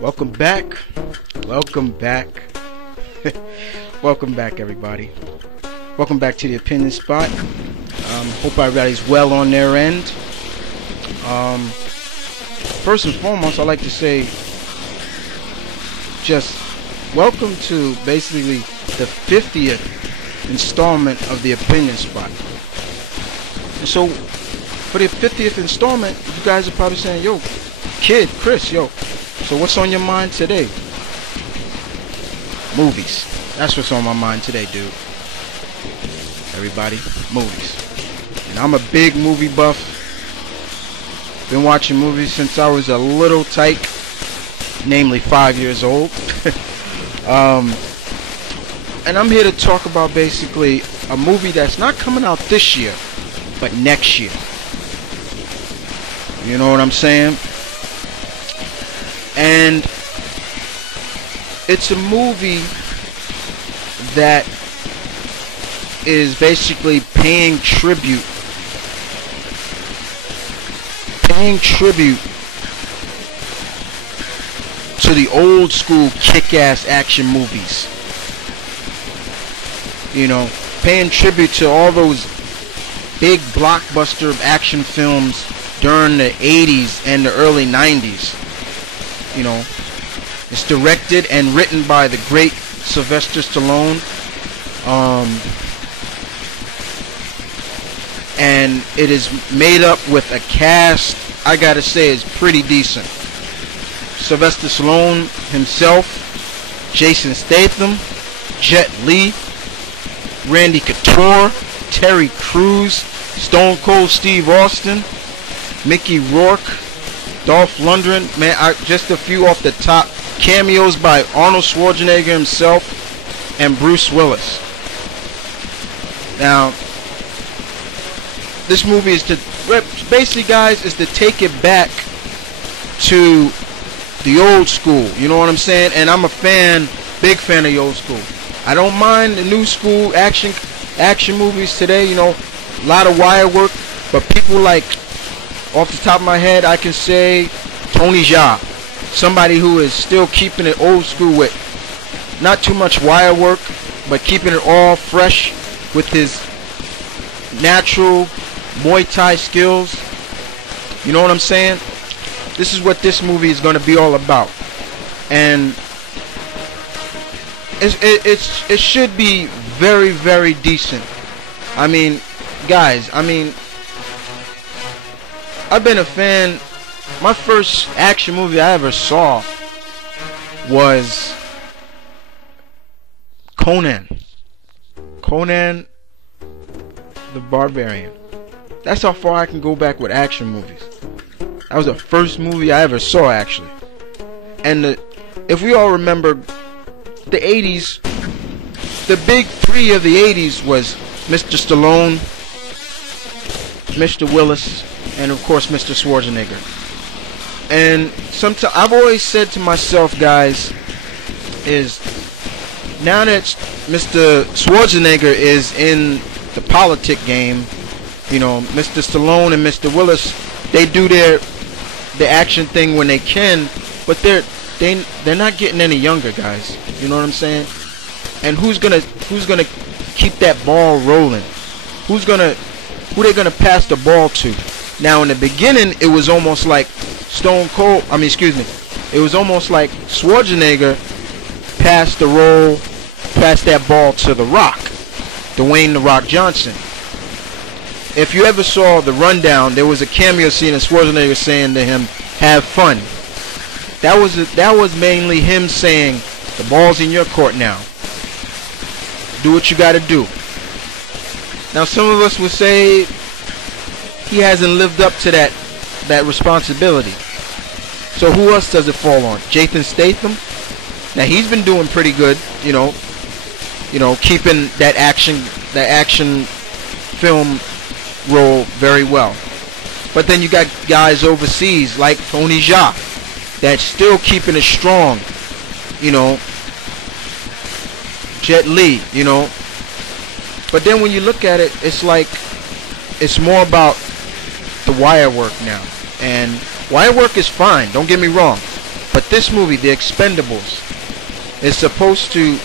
Welcome back. Welcome back. Welcome back, everybody. Welcome back to the Opinion Spot. Hope everybody's well on their end. First and foremost, I'd like to say just welcome to basically the 50th installment of the Opinion Spot. And so, for the 50th installment, you guys are probably saying, yo, kid, Chris, yo, so what's on your mind today? Movies. That's what's on my mind today, dude. Everybody, movies. And I'm a big movie buff. Been watching movies since I was a little tyke, namely 5 years old. And I'm here to talk about basically a movie that's not coming out this year, but next year. You know what I'm saying? And it's a movie that is basically paying tribute to the old school kick-ass action movies. You know, paying tribute to all those big blockbuster action films during the 80s and the early 90s. You know, it's directed and written by the great Sylvester Stallone. And it is made up with a cast, I gotta say, is pretty decent. Sylvester Stallone himself, Jason Statham, Jet Li, Randy Couture, Terry Crews, Stone Cold Steve Austin, Mickey Rourke, Dolph Lundgren, man, just a few off the top. Cameos by Arnold Schwarzenegger himself and Bruce Willis. Now, this movie is to, basically, guys, is to take it back to the old school. You know what I'm saying? And I'm a fan, big fan of the old school. I don't mind the new school action movies today. You know, a lot of wire work, but people like, off the top of my head, I can say Tony Jaa, somebody who is still keeping it old school with not too much wire work, but keeping it all fresh with his natural Muay Thai skills. You know what I'm saying? This is what this movie is going to be all about, and it should be very, very decent. I mean, guys, I've been a fan. My first action movie I ever saw was Conan the Barbarian. That's how far I can go back with action movies. That was the first movie I ever saw, actually. And if we all remember, the 80s, the big three of the 80s was Mr. Stallone, Mr. Willis, and of course Mr. Schwarzenegger. And sometimes I've always said to myself, guys, is now that Mr. Schwarzenegger is in the politic game, you know, Mr. Stallone and Mr. Willis, they do the action thing when they can, but they're not getting any younger, guys. You know what I'm saying? And who's gonna keep that ball rolling? Who they gonna pass the ball to? Now, in the beginning, it was almost like it was almost like Schwarzenegger passed that ball to The Rock, Dwayne "The Rock" Johnson. If you ever saw The Rundown, there was a cameo scene of Schwarzenegger saying to him, "Have fun." That was mainly him saying, "The ball's in your court now. Do what you got to do." Now, some of us would say he hasn't lived up to that responsibility. So who else does it fall on? Jason Statham. Now, he's been doing pretty good, you know, keeping that action film role very well. But then you got guys overseas like Tony Jaa that's still keeping it strong, you know. Jet Li, you know. But then when you look at it, it's like it's more about the wire work now. And wire work is fine, don't get me wrong, but this movie, The Expendables, is supposed to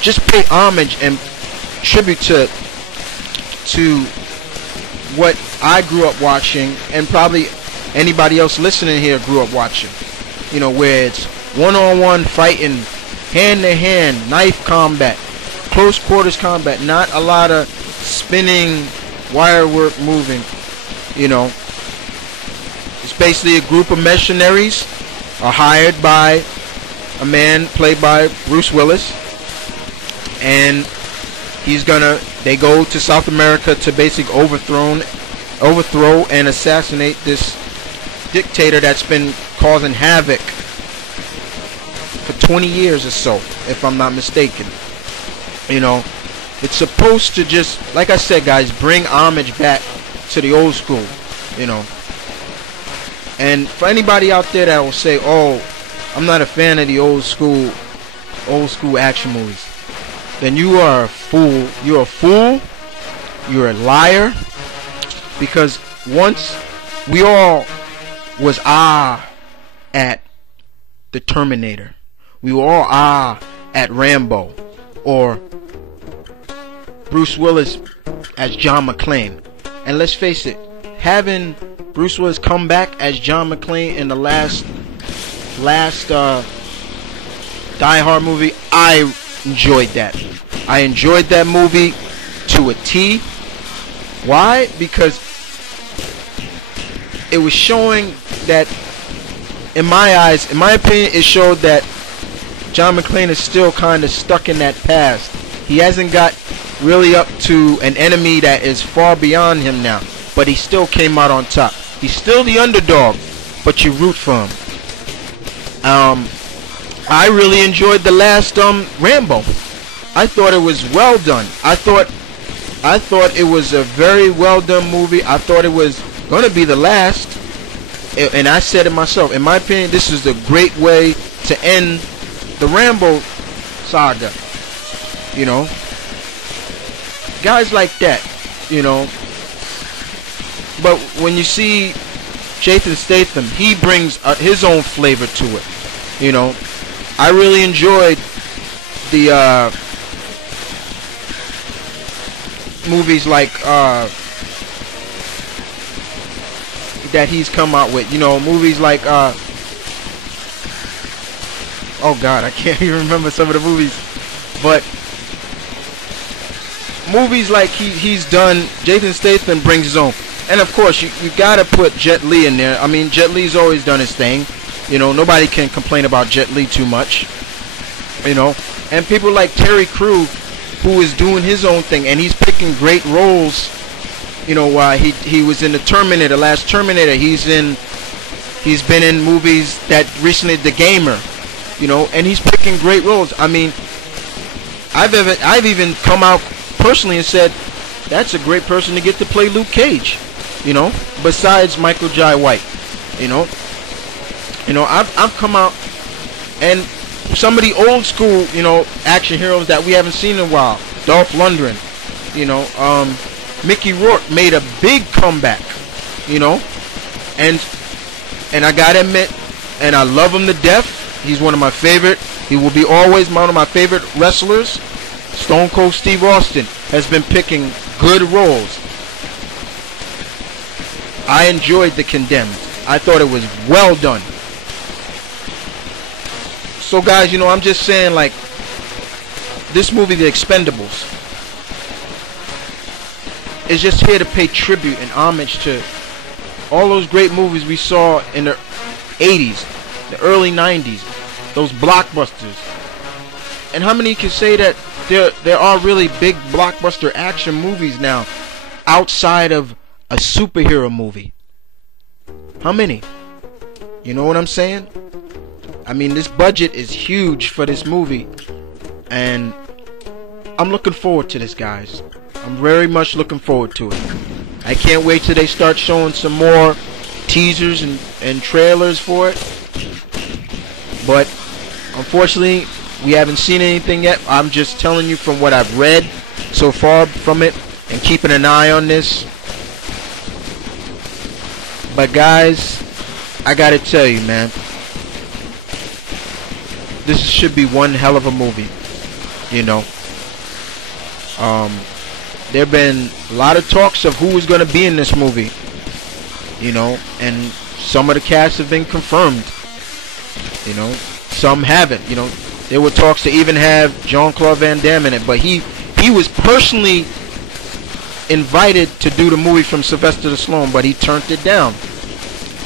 just pay homage and tribute to what I grew up watching, and probably anybody else listening here grew up watching. You know, where it's one-on-one fighting, hand-to-hand, knife combat, close quarters combat, not a lot of spinning, wire work moving, you know. It's basically a group of mercenaries are hired by a man played by Bruce Willis, and they go to South America to basically overthrow and assassinate this dictator that's been causing havoc for 20 years or so, if I'm not mistaken. You know, it's supposed to just, like I said, guys, bring homage back to the old school, you know. And for anybody out there that will say, oh, I'm not a fan of the old school action movies, then you are a fool. You're a fool. You're a liar. Because once we all was at the Terminator. We were all at Rambo, or Bruce Willis as John McClane. And let's face it, having Bruce Willis come back as John McClane in the last Die Hard movie, I enjoyed that. I enjoyed that movie to a T. Why? Because it was showing that, in my eyes, in my opinion, it showed that John McClane is still kind of stuck in that past. He hasn't got really up to an enemy that is far beyond him now, but he still came out on top. He's still the underdog, but you root for him. I really enjoyed the last Rambo. I thought it was well done. I thought it was a very well done movie. I thought it was gonna be the last, and I said it myself. In my opinion, this is a great way to end the Rambo saga. You know, guys like that. You know, but when you see Jason Statham, he brings his own flavor to it. You know, I really enjoyed the movies like that he's come out with. You know, movies like oh god, I can't even remember some of the movies, but movies like he's done. Jason Statham brings his own. And of course, you gotta put Jet Li in there. I mean, Jet Li's always done his thing. You know, nobody can complain about Jet Li too much. You know, and people like Terry Crews, who is doing his own thing, and he's picking great roles. You know, he was in the Terminator, the last Terminator. He's been in movies that recently, The Gamer. You know, and he's picking great roles. I mean, I've even come out personally and said, that's a great person to get to play Luke Cage. You know, besides Michael Jai White. You know, I've come out, and some of the old school, you know, action heroes that we haven't seen in a while, Dolph Lundgren, you know, Mickey Rourke made a big comeback, you know, and I gotta admit, and I love him to death. He's one of my favorite. He will be always one of my favorite wrestlers. Stone Cold Steve Austin has been picking good roles. I enjoyed The Condemned. I thought it was well done. So guys, you know, I'm just saying, like, this movie, The Expendables, is just here to pay tribute and homage to all those great movies we saw in the 80s, the early 90s, those blockbusters. And how many can say that there are really big blockbuster action movies now outside of a superhero movie? How many? You know what I'm saying? I mean, this budget is huge for this movie, and I'm looking forward to this, guys. I'm very much looking forward to it. I can't wait till they start showing some more teasers and trailers for it. But unfortunately, we haven't seen anything yet. I'm just telling you from what I've read so far from it, and keeping an eye on this. But guys, I gotta tell you, man, this should be one hell of a movie. You know, there have been a lot of talks of who is going to be in this movie. You know, and some of the cast have been confirmed. You know, some haven't. You know, there were talks to even have Jean-Claude Van Damme in it, but he was personally invited to do the movie from Sylvester Stallone, but he turned it down.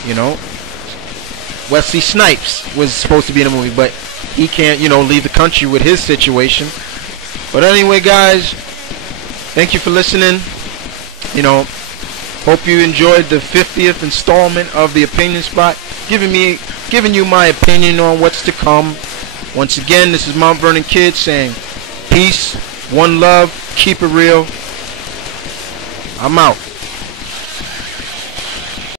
You know, Wesley Snipes was supposed to be in the movie, but he can't, you know, leave the country with his situation. But anyway, guys, thank you for listening. You know, hope you enjoyed the 50th installment of the Opinion Spot, giving you my opinion on what's to come. Once again, this is Mount Vernon Kid saying peace, one love, keep it real. I'm out.